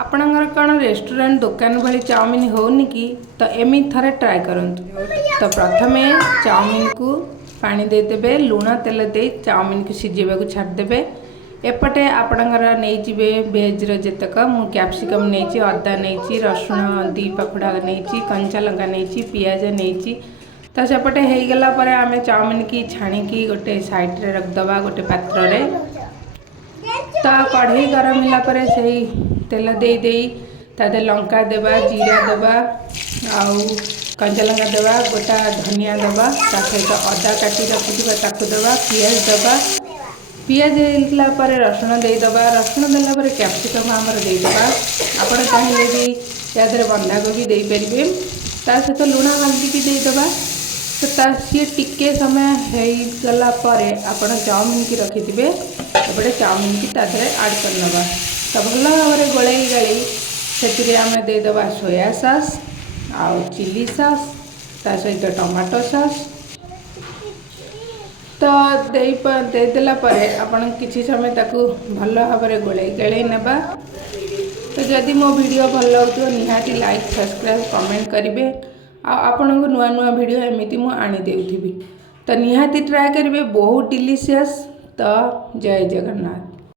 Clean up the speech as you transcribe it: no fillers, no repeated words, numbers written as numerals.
आपणकर कौन रेस्टोरेंट दुकान भाई चाउमिन होनी कि तो एमि थे ट्राए करूँ। तो प्रथमे चाउमिन को पानी देदेवे लुण तेल दे चाउमिन को सिझेबा को छाड़देवे। एपटे आपणकर नहीं भेज रेतक मु कैप्सिकम नहीं अदा नहीं रसुण 2 पाखुड़ा नहीं कंचा लंका नहीं पियाज नहीं। तो सेपटे हो गला आम चाउमिन की छाणिकी गोटे साइड रे रखदबा गोटे पात्र रे। तो कढ़ई गरम होला से तेल दे तादे लंका देवा जीरा देवा आउ कंचा लंका देवा गोटा धनिया देवा ता सहित अदा काटी रखिथिबा ताकू देवा पियाज देवा पियाज होला पर रसुण देदेबा रसुण देला पर कैप्सिकम आमर देदेबा। आपण चाहिए भी या बंधा कोबी दे परिबे ता सहित लुण हल्दी भी देदेबा। तो सी टिके समय होगला आपण चाउमिन की रखिथे एपटे चाउमिन की तादे आड करनबा। तो भल भाव गोलई गाड़ी से आम देदेबा सोया सॉस आउ चिली सॉस ता सहित टमाटो सॉस। तो देदेला आपण किसी समय ताकू भल भाव गोलई गाड़ी नेबा। तो जदि मो वीडियो भल लगुव निहाती लाइक सब्सक्राइब कमेंट करेंगे। आपण को नुआ नुआ वीडियो एमती मु आनी देउथिबी। तो निहाती ट्राए करेंगे बहुत डिलीशियस। तो जय जगन्नाथ।